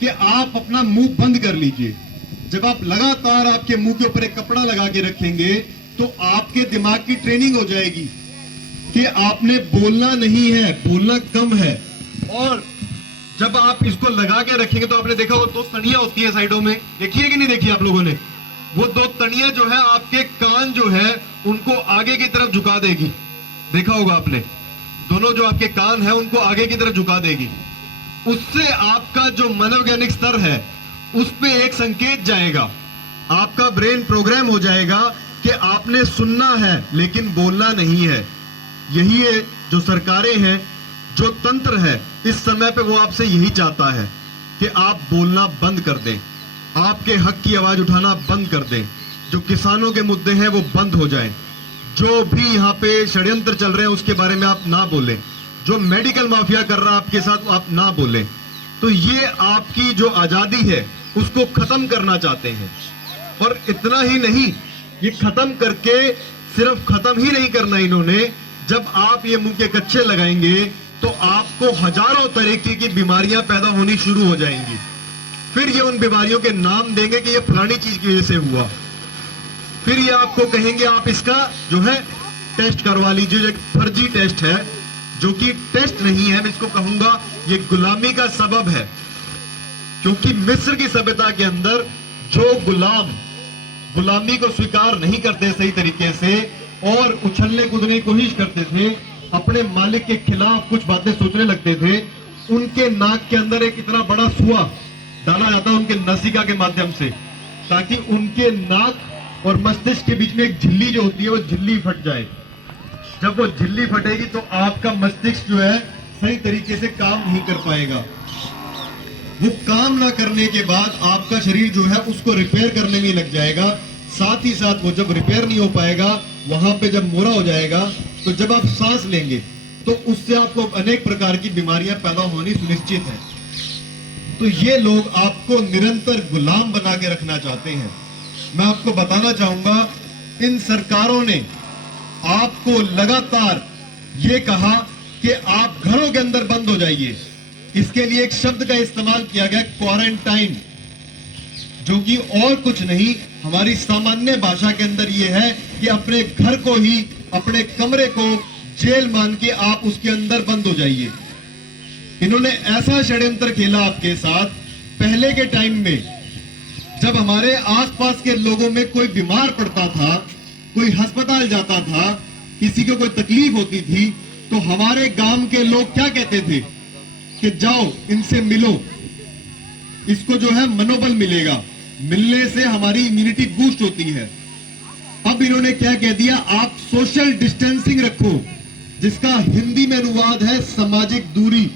कि आप अपना मुंह बंद कर लीजिए। जब आप लगातार आपके मुंह के ऊपर एक कपड़ा लगा के रखेंगे तो आपके दिमाग की ट्रेनिंग हो जाएगी कि आपने बोलना नहीं है, बोलना कम है। और जब आप इसको लगा के रखेंगे तो आपने देखा वो दो तनियां होती है साइडों में, देखी है कि नहीं देखी आप लोगों ने? वो दो तनियां जो है आपके कान जो है उनको आगे की तरफ झुका देगी, देखा होगा आपने। दोनों जो आपके कान है उनको आगे की तरफ झुका देगी। उससे आपका जो मनोवैज्ञानिक स्तर है उस पे एक संकेत जाएगा, आपका ब्रेन प्रोग्राम हो जाएगा कि आपने सुनना है लेकिन बोलना नहीं है। यही है जो सरकारें हैं, जो तंत्र है, इस समय पे वो आपसे यही चाहता है कि आप बोलना बंद कर दें, आपके हक की आवाज उठाना बंद कर दें, जो किसानों के मुद्दे हैं वो बंद हो जाएं, जो भी यहाँ पे षड्यंत्र चल रहे हैं उसके बारे में आप ना बोलें, जो मेडिकल माफिया कर रहा है आपके साथ आप ना बोलें। तो ये आपकी जो आजादी है उसको खत्म करना चाहते हैं। और इतना ही नहीं, ये खत्म करके सिर्फ खत्म ही नहीं करना इन्होंने, जब आप ये मुंह के कच्चे लगाएंगे तो आपको हजारों तरीके की बीमारियां पैदा होनी शुरू हो जाएंगी। फिर ये उन बीमारियों के नाम देंगे कि ये फलानी चीज की वजह से हुआ। फिर ये आपको कहेंगे आप इसका जो है टेस्ट करवा लीजिए, जो एक फर्जी टेस्ट है, जो कि टेस्ट नहीं है। मैं इसको कहूंगा ये गुलामी का सबब है, क्योंकि मिस्र की सभ्यता के अंदर जो गुलाम गुलामी को स्वीकार नहीं करते सही तरीके से और उछलने कूदने की कोशिश करते थे, अपने मालिक के खिलाफ कुछ बातें सोचने लगते थे, उनके नाक के अंदर एक इतना बड़ा सुआ डाला जाता है उनके नसिका के माध्यम से, ताकि उनके नाक और मस्तिष्क के बीच में एक झिल्ली जो होती है वो झिल्ली फट जाए। जब वो झिल्ली फटेगी तो आपका मस्तिष्क जो है सही तरीके से काम नहीं कर पाएगा। वो काम ना करने के बाद आपका शरीर जो है उसको रिपेयर करने में लग जाएगा। साथ ही साथ वो जब रिपेयर नहीं हो पाएगा, वहां पे जब मोरा हो जाएगा, तो जब आप सांस लेंगे तो उससे आपको अनेक प्रकार की बीमारियां पैदा होनी सुनिश्चित है। तो ये लोग आपको निरंतर गुलाम बना के रखना चाहते हैं। मैं आपको बताना चाहूंगा, इन सरकारों ने आपको लगातार ये कहा कि आप घरों के अंदर बंद हो जाइए। इसके लिए एक शब्द का इस्तेमाल किया गया, क्वारंटाइन, जो कि और कुछ नहीं, हमारी सामान्य भाषा के अंदर यह है कि अपने घर को ही, अपने कमरे को जेल मान के आप उसके अंदर बंद हो जाइए। इन्होंने ऐसा षड्यंत्र खेला आपके साथ। पहले के टाइम में जब हमारे आसपास के लोगों में कोई बीमार पड़ता था, कोई अस्पताल जाता था, किसी को कोई तकलीफ होती थी, तो हमारे गांव के लोग क्या कहते थे कि जाओ इनसे मिलो, इसको जो है मनोबल मिलेगा, मिलने से हमारी इम्यूनिटी बूस्ट होती है। अब इन्होंने क्या कह दिया, आप सोशल डिस्टेंसिंग रखो, जिसका हिंदी में अनुवाद है सामाजिक दूरी।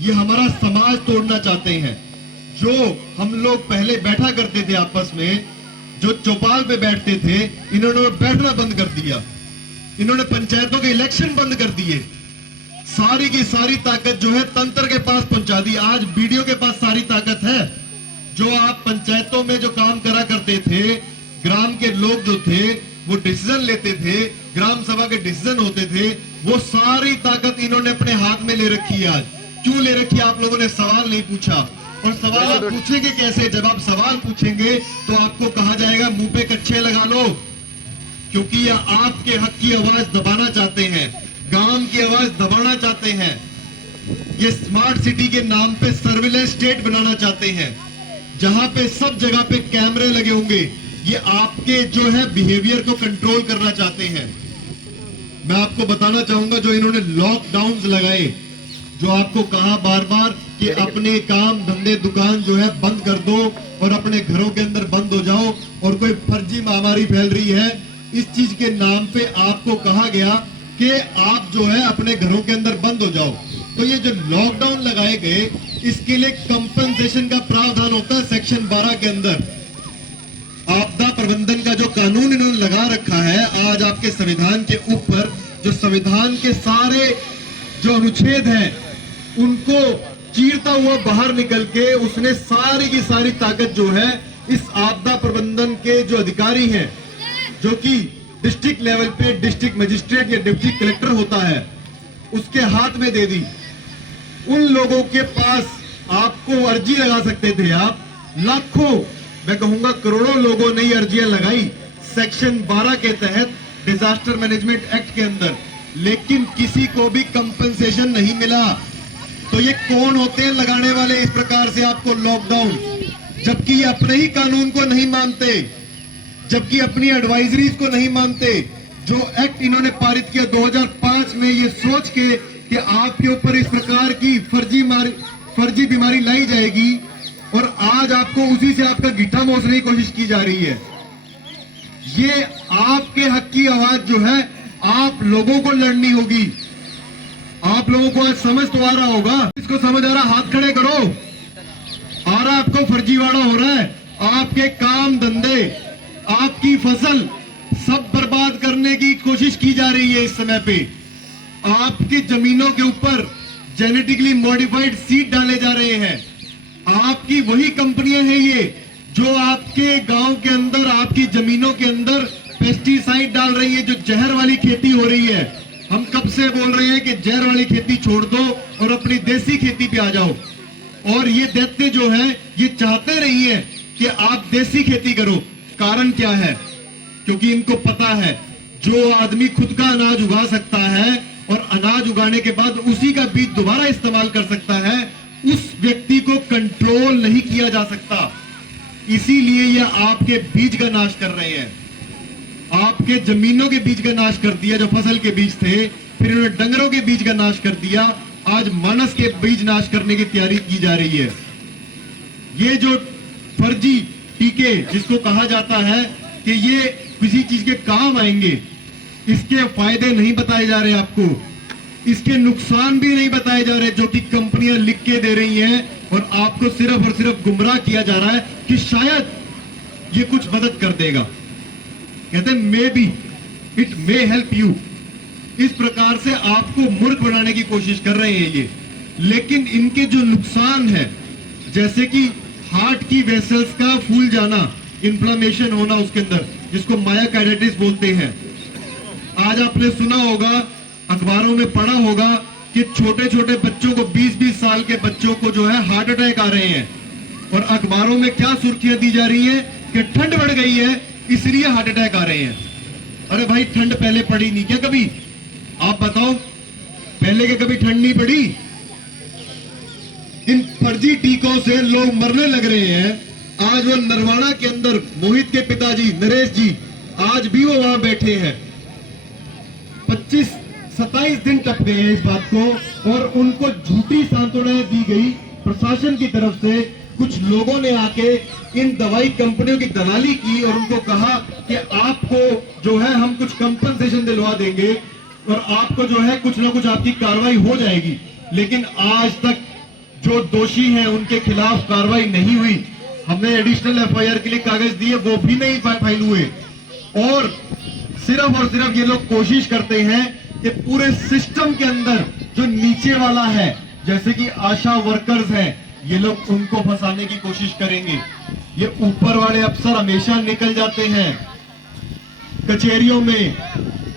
ये हमारा समाज तोड़ना चाहते हैं। जो हम लोग पहले बैठा करते थे आपस में, जो चौपाल पे बैठते थे, इन्होंने बैठना बंद कर दिया। इन्होंने पंचायतों के इलेक्शन बंद कर दिए। सारी की सारी ताकत जो है तंत्र के पास पहुंचा दी। आज वीडियो के पास सारी ताकत है। जो आप पंचायतों में जो काम करा करते थे, ग्राम के लोग जो थे वो डिसीजन लेते थे, ग्राम सभा के डिसीजन होते थे, वो सारी ताकत इन्होंने अपने हाथ में ले रखी है। आज क्यों ले रखी है? आप लोगों ने सवाल नहीं पूछा। और सवाल आप पूछेंगे कैसे? जब आप सवाल पूछेंगे तो आपको कहा जाएगा मुंह पे कच्छे लगा लो, क्योंकि ये आपके हक की आवाज दबाना चाहते हैं, गांव की आवाज दबाना चाहते हैं। ये स्मार्ट सिटी के नाम पे सर्विलेंस स्टेट बनाना चाहते हैं, जहां पे सब जगह पे कैमरे लगे होंगे। ये आपके जो है बिहेवियर को कंट्रोल करना चाहते हैं। मैं आपको बताना चाहूंगा, जो इन्होंने लॉकडाउन लगाए, जो आपको कहा बार बार कि अपने काम धंधे दुकान जो है बंद कर दो और अपने घरों के अंदर बंद हो जाओ, और कोई फर्जी महामारी फैल रही है, इस चीज के नाम पे आपको कहा गया कि आप जो है अपने घरों के अंदर बंद हो जाओ। तो ये जो लॉकडाउन लगाए गए, इसके लिए कंपनसेशन का प्रावधान होता है सेक्शन 12 के अंदर। आपदा प्रबंधन का जो कानून इन्होंने लगा रखा है, आज आपके संविधान के ऊपर जो संविधान के सारे जो अनुच्छेद हैं उनको चीरता हुआ बाहर निकल के उसने सारी की सारी ताकत जो है इस आपदा प्रबंधन के जो अधिकारी हैं, जो कि डिस्ट्रिक्ट लेवल पे डिस्ट्रिक्ट मजिस्ट्रेट या डिस्ट्रिक्ट कलेक्टर होता है, उसके हाथ में दे दी। उन लोगों के पास आपको अर्जी लगा सकते थे आप, लाखों, मैं कहूंगा करोड़ों लोगों ने अर्जियां लगाई सेक्शन 12 के तहत डिजास्टर मैनेजमेंट एक्ट के अंदर, लेकिन किसी को भी कंपनसेशन नहीं मिला। तो ये कौन होते हैं लगाने वाले इस प्रकार से आपको लॉकडाउन, जबकि ये अपने ही कानून को नहीं मानते, जबकि अपनी एडवाइजरीज को नहीं मानते। जो एक्ट इन्होंने पारित किया 2005 में, ये सोच के कि आपके ऊपर इस प्रकार की फर्जी बीमारी लाई जाएगी, और आज आपको उसी से आपका गिट्ठा मोचने की कोशिश की जा रही है। ये आपके हक की आवाज जो है आप लोगों को लड़नी होगी। आप लोगों को आज समझ तो आ रहा होगा, इसको समझ आ रहा, हाथ खड़े करो। आ रहा आपको फर्जीवाड़ा हो रहा है, आपके काम धंधे, आपकी फसल सब बर्बाद करने की कोशिश की जा रही है। इस समय पे आपकी जमीनों के ऊपर जेनेटिकली मॉडिफाइड सीड डाले जा रहे हैं। आपकी वही कंपनियां हैं ये जो आपके गांव के अंदर, आपकी जमीनों के अंदर पेस्टिसाइड डाल रही है, जो जहर वाली खेती हो रही है। हम कब से बोल रहे हैं कि जहर वाली खेती छोड़ दो और अपनी देसी खेती पे आ जाओ। और ये दैत्य जो है ये चाहते नहीं है कि आप देसी खेती करो। कारण क्या है? क्योंकि इनको पता है जो आदमी खुद का अनाज उगा सकता है और अनाज उगाने के बाद उसी का बीज दोबारा इस्तेमाल कर सकता है, उस व्यक्ति को कंट्रोल नहीं किया जा सकता। इसीलिए ये आपके बीज का नाश कर रहे हैं, आपके जमीनों के बीज का नाश कर दिया, जो फसल के बीज थे, फिर इन्होंने डंगरों के बीज का नाश कर दिया, आज मानस के बीज नाश करने की तैयारी की जा रही है। ये जो फर्जी टीके जिसको कहा जाता है कि ये किसी चीज के काम आएंगे, इसके फायदे नहीं बताए जा रहे आपको, इसके नुकसान भी नहीं बताए जा रहे, जो कि कंपनियां लिख के दे रही हैं, और आपको सिर्फ और सिर्फ गुमराह किया जा रहा है कि शायद ये कुछ मदद कर देगा। कहते हैं may be it may help you. इस प्रकार से आपको मूर्ख बनाने की कोशिश कर रहे हैं ये। लेकिन इनके जो नुकसान है, जैसे कि हार्ट की वेसल्स का फूल जाना, इन्फ्लेमेशन होना उसके अंदर, जिसको मायोकार्डिटिस बोलते हैं। आज आपने सुना होगा, अखबारों में पढ़ा होगा कि छोटे छोटे बच्चों को, 20-20 साल के बच्चों को जो है हार्ट अटैक आ रहे हैं, और अखबारों में क्या सुर्खियां दी जा रही है कि ठंड बढ़ गई है इसलिए हार्ट अटैक आ रहे हैं। अरे भाई, ठंड पहले पड़ी नहीं क्या कभी? आप बताओ, पहले के कभी ठंड नहीं पड़ी? इन फर्जी टीकों से लोग मरने लग रहे हैं। आज वो नरवाना के अंदर मोहित के पिताजी नरेश जी, आज भी वो वहां बैठे हैं। 25-27 दिन टप गए हैं इस बात को, और उनको झूठी सांत्वनाएं दी गई प्रशासन की तरफ से। कुछ लोगों ने आके इन दवाई कंपनियों की दलाली की और उनको कहा कि आपको जो है हम कुछ कंपनसेशन दिलवा देंगे और आपको जो है कुछ ना कुछ आपकी कार्रवाई हो जाएगी। लेकिन आज तक जो दोषी हैं उनके खिलाफ कार्रवाई नहीं हुई। हमने एडिशनल एफआईआर के लिए कागज दिए, वो भी नहीं फाइल हुए। और सिर्फ ये लोग कोशिश करते हैं कि पूरे सिस्टम के अंदर जो नीचे वाला है, जैसे कि आशा वर्कर्स हैं, ये लोग उनको फंसाने की कोशिश करेंगे। ये ऊपर वाले अफसर हमेशा निकल जाते हैं कचहरियों में,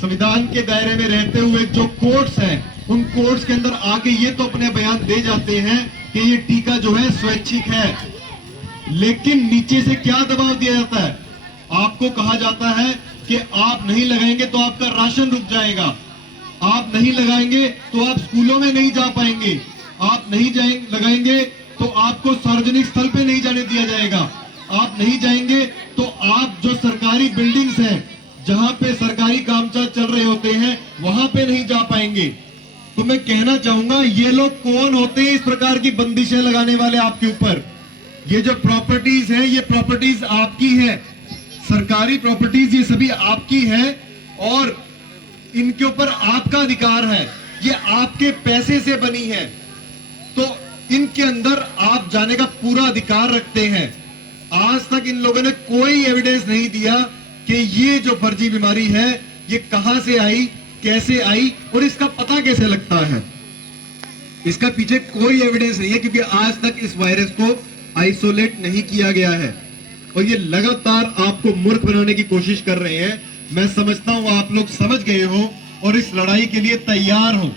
संविधान के दायरे में रहते हुए। जो कोर्ट्स हैं, उन कोर्ट्स के अंदर आके ये तो अपने बयान दे जाते हैं कि ये टीका जो है स्वैच्छिक है, लेकिन नीचे से क्या दबाव दिया जाता है? आपको कहा जाता है कि आप नहीं लगाएंगे तो आपका राशन रुक जाएगा, आप नहीं लगाएंगे तो आप स्कूलों में नहीं जा पाएंगे, आप नहीं लगाएंगे तो आपको सार्वजनिक स्थल पे नहीं जाने दिया जाएगा, आप नहीं जाएंगे तो आप जो सरकारी बिल्डिंग्स हैं, जहां पे सरकारी कामकाज चल रहे होते हैं, वहां पे नहीं जा पाएंगे। तो मैं कहना चाहूंगा, ये लोग कौन होते हैं इस प्रकार की बंदिशें लगाने वाले आपके ऊपर? ये जो प्रॉपर्टीज हैं, ये प्रॉपर्टीज आपकी है, सरकारी प्रॉपर्टीज ये सभी आपकी है, और इनके ऊपर आपका अधिकार है, ये आपके पैसे से बनी है, तो इनके अंदर आप जाने का पूरा अधिकार रखते हैं। आज तक इन लोगों ने कोई एविडेंस नहीं दिया कि ये जो फर्जी बीमारी है ये कहां से आई, कैसे आई और इसका पता कैसे लगता है। इसका पीछे कोई एविडेंस नहीं है, क्योंकि आज तक इस वायरस को आइसोलेट नहीं किया गया है, और ये लगातार आपको मूर्ख बनाने की कोशिश कर रहे हैं। मैं समझता हूं आप लोग समझ गए हो और इस लड़ाई के लिए तैयार हो।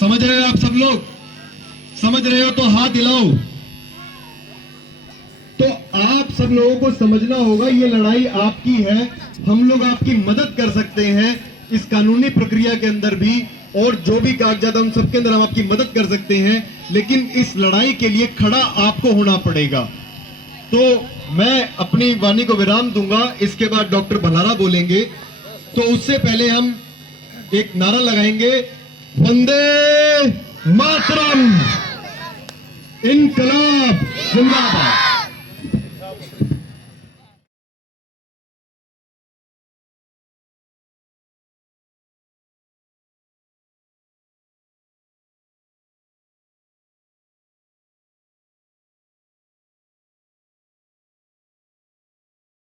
समझ रहे हो आप सब लोग? समझ रहे हो तो हाथ हिलाओ। तो आप सब लोगों को समझना होगा ये लड़ाई आपकी है, हम लोग आपकी मदद कर सकते हैं इस कानूनी प्रक्रिया के अंदर भी, और जो भी कागजात हम सबके अंदर हम आपकी मदद कर सकते हैं, लेकिन इस लड़ाई के लिए खड़ा आपको होना पड़ेगा। तो मैं अपनी वाणी को विराम दूंगा, इसके बाद डॉक्टर भलारा बोलेंगे। तो उससे पहले हम एक नारा लगाएंगे, वंदे मातरम, इनकलाब जिंदाबाद।